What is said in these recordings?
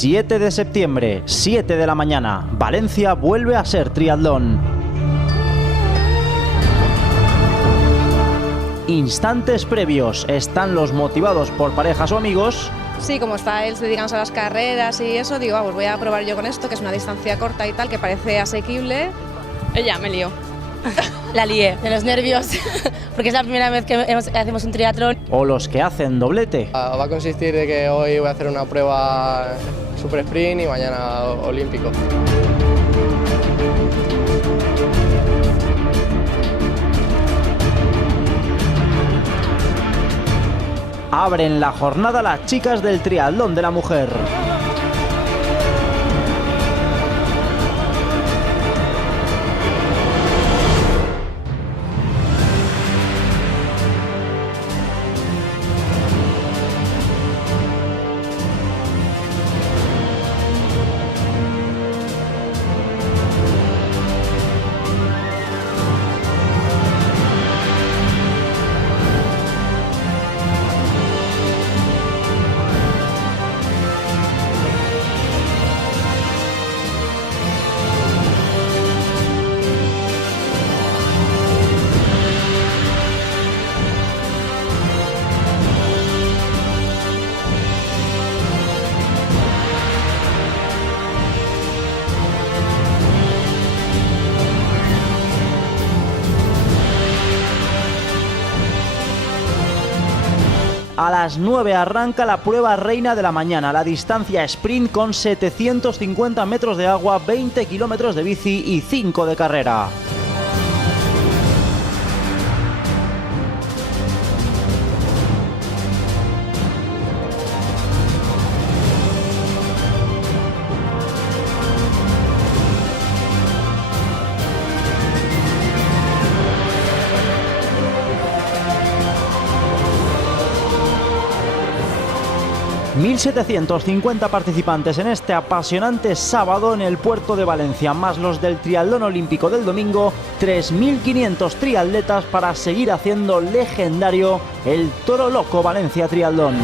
7 de septiembre, 7 de la mañana. Valencia vuelve a ser triatlón. Instantes previos. ¿Están los motivados por parejas o amigos? Sí, como está él dedicándose a las carreras y eso, digo, pues voy a probar yo con esto, que es una distancia corta y tal, que parece asequible. Ella me lió. La lié, de los nervios, porque es la primera vez que hacemos un triatlón. ¿O los que hacen doblete? Va a consistir de que hoy voy a hacer una prueba super sprint y mañana olímpico. Abren la jornada las chicas del triatlón de la mujer. A las 9 arranca la prueba reina de la mañana, la distancia sprint con 750 metros de agua, 20 kilómetros de bici y 5 de carrera. ...1.750 participantes en este apasionante sábado en el puerto de Valencia, más los del triatlón olímpico del domingo, 3.500 triatletas para seguir haciendo legendario el Toro Loco Valencia Triatlón.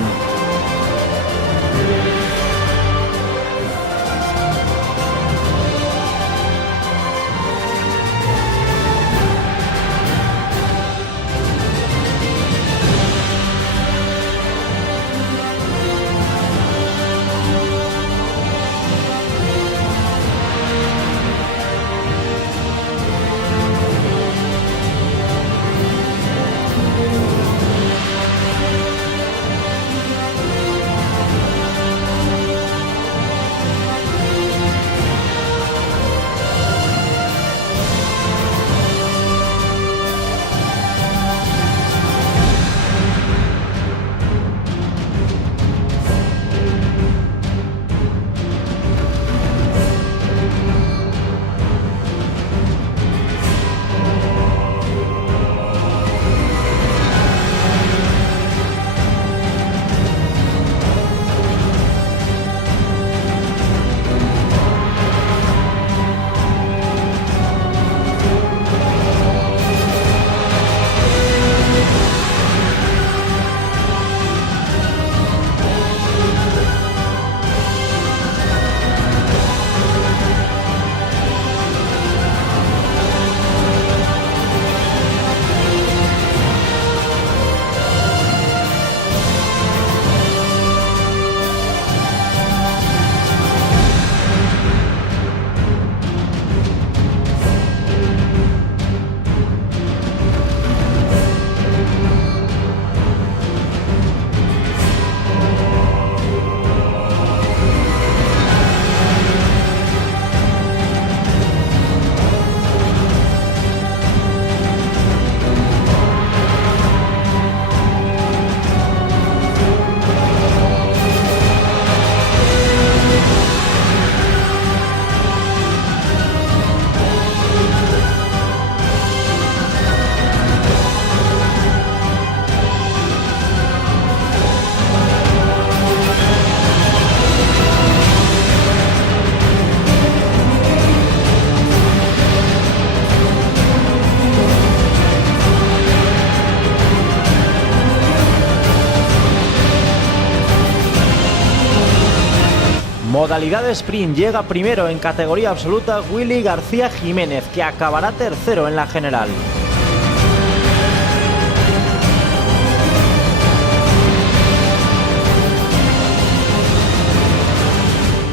Modalidad sprint, llega primero en categoría absoluta Willy García Jiménez, que acabará tercero en la general.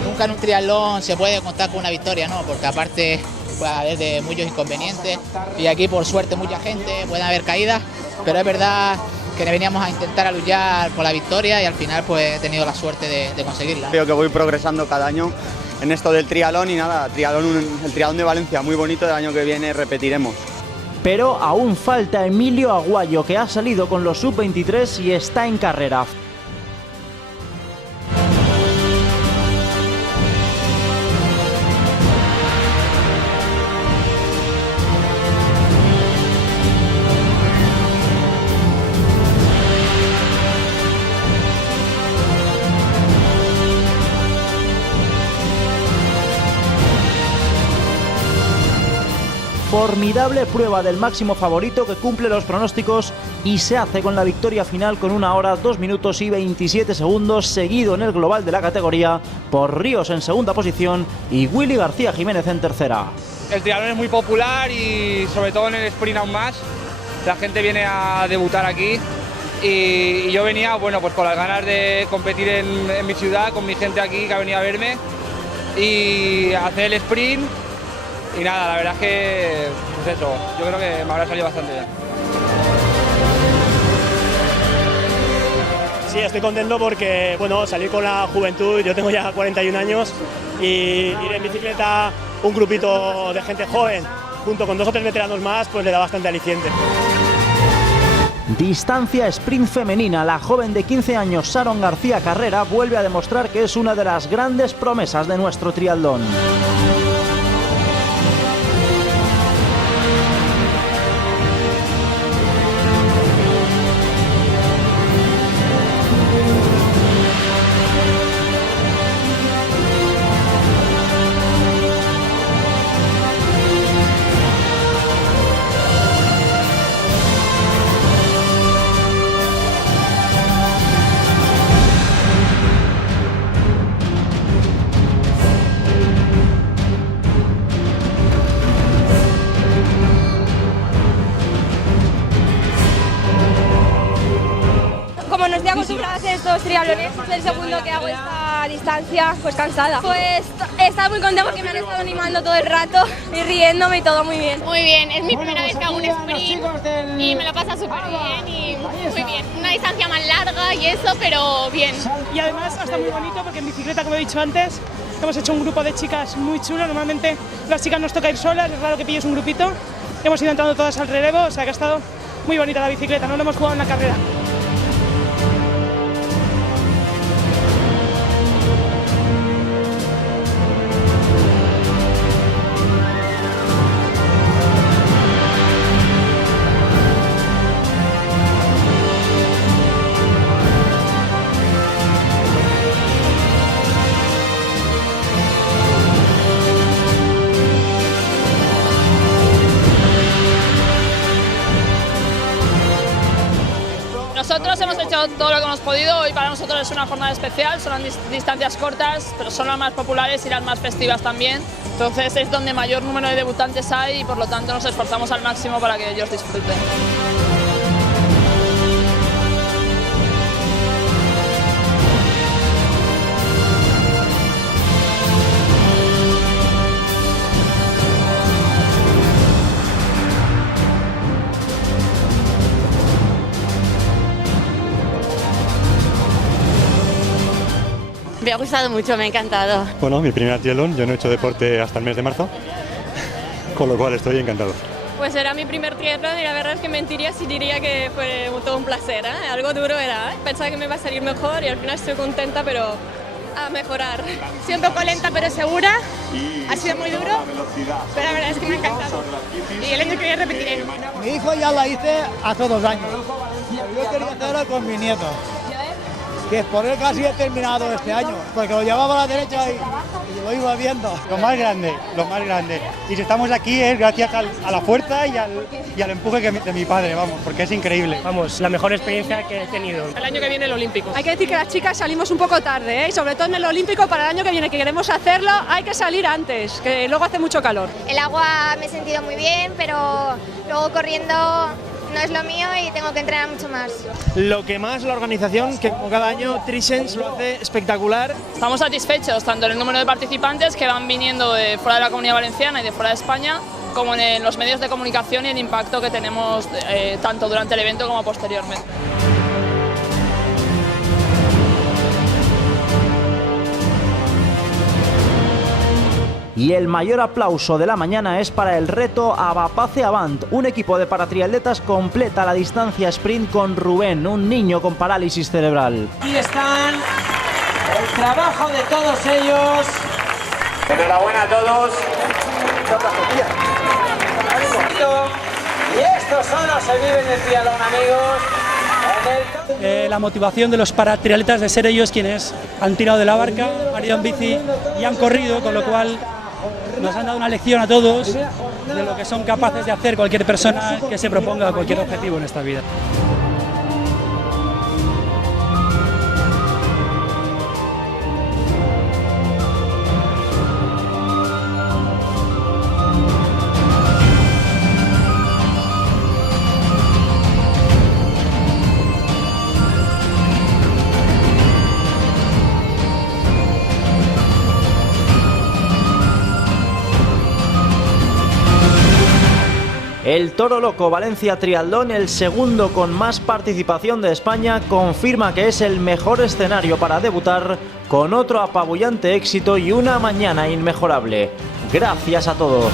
Nunca en un triatlón se puede contar con una victoria, ¿no? Porque aparte puede haber de muchos inconvenientes y aquí por suerte mucha gente, pueden haber caídas, pero es verdad que veníamos a intentar a luchar por la victoria y al final pues he tenido la suerte de conseguirla. Creo que voy progresando cada año en esto del triatlón y nada, el triatlón de Valencia muy bonito, el año que viene repetiremos. Pero aún falta Emilio Aguayo, que ha salido con los sub-23 y está en carrera. Formidable prueba del máximo favorito que cumple los pronósticos y se hace con la victoria final con 1 hora, 2 minutos y 27 segundos, seguido en el global de la categoría por Ríos en segunda posición y Willy García Jiménez en tercera. El triatlón es muy popular y sobre todo en el sprint aún más. La gente viene a debutar aquí y yo venía pues con las ganas de competir en mi ciudad, con mi gente aquí que ha venido a verme y hacer el sprint. Y nada, la verdad es que, pues eso, yo creo que me habrá salido bastante bien. Sí, estoy contento porque, salir con la juventud, yo tengo ya 41 años y ir en bicicleta un grupito de gente joven, junto con 2 o 3 veteranos más, pues le da bastante aliciente. Distancia sprint femenina, la joven de 15 años Sharon García Carrera vuelve a demostrar que es una de las grandes promesas de nuestro triatlón. Como no estoy acostumbrada a hacer estos triatlones, es el segundo que hago esta distancia, pues cansada. Pues he estado muy contenta porque me han estado animando todo el rato y riéndome y todo muy bien. Muy bien, es mi primera vez que hago un sprint y me lo pasa súper bien y muy bien. Una distancia más larga y eso, pero bien. Y además está muy bonito porque en bicicleta, como he dicho antes, hemos hecho un grupo de chicas muy chulo. Normalmente las chicas nos toca ir solas, es raro que pilles un grupito. Hemos ido entrando todas al relevo, o sea que ha estado muy bonita la bicicleta, no lo hemos jugado en la carrera. Nosotros hemos hecho todo lo que hemos podido y para nosotros es una jornada especial, son distancias cortas, pero son las más populares y las más festivas también. Entonces es donde mayor número de debutantes hay y por lo tanto nos esforzamos al máximo para que ellos disfruten. Me ha gustado mucho, me ha encantado. Bueno, mi primer triatlón, yo no he hecho deporte hasta el mes de marzo, con lo cual estoy encantado. Pues era mi primer triatlón y la verdad es que mentiría si diría que fue todo un placer, ¿eh? Algo duro era, ¿eh? Pensaba que me iba a salir mejor y al final estoy contenta, pero a mejorar. Soy un poco lenta pero segura, ha sido muy duro, pero la verdad es que me ha encantado. Y el año que viene repetiré. Mi hijo ya la hice hace 2 años, pero yo quería hacerla con mi nieto. Que es por él casi he terminado este año, porque lo llevaba a la derecha y lo iba viendo. Lo más grande, lo más grande. Y si estamos aquí es gracias a la fuerza y al empuje de mi padre, vamos, porque es increíble. Vamos, la mejor experiencia que he tenido. El año que viene el Olímpico. Hay que decir que las chicas salimos un poco tarde, ¿eh? Y sobre todo en el Olímpico para el año que viene, que queremos hacerlo, hay que salir antes, que luego hace mucho calor. El agua me he sentido muy bien, pero luego corriendo no es lo mío y tengo que entrenar mucho más. Lo que más la organización, que como cada año Trisens lo hace espectacular. Estamos satisfechos tanto en el número de participantes que van viniendo de fuera de la Comunidad Valenciana y de fuera de España, como en los medios de comunicación y el impacto que tenemos tanto durante el evento como posteriormente. Y el mayor aplauso de la mañana es para el reto Avapace Avant. Un equipo de paratriatletas completa la distancia sprint con Rubén, un niño con parálisis cerebral. Aquí están el trabajo de todos ellos. Enhorabuena a todos. Y esto solo se vive en el triatlón, amigos. La motivación de los paratriatletas de ser ellos quienes han tirado de la barca, han ido en bici y han corrido, con lo cual nos han dado una lección a todos de lo que son capaces de hacer cualquier persona que se proponga cualquier objetivo en esta vida. El Toro Loco Valencia Triatlón, el segundo con más participación de España, confirma que es el mejor escenario para debutar con otro apabullante éxito y una mañana inmejorable. Gracias a todos.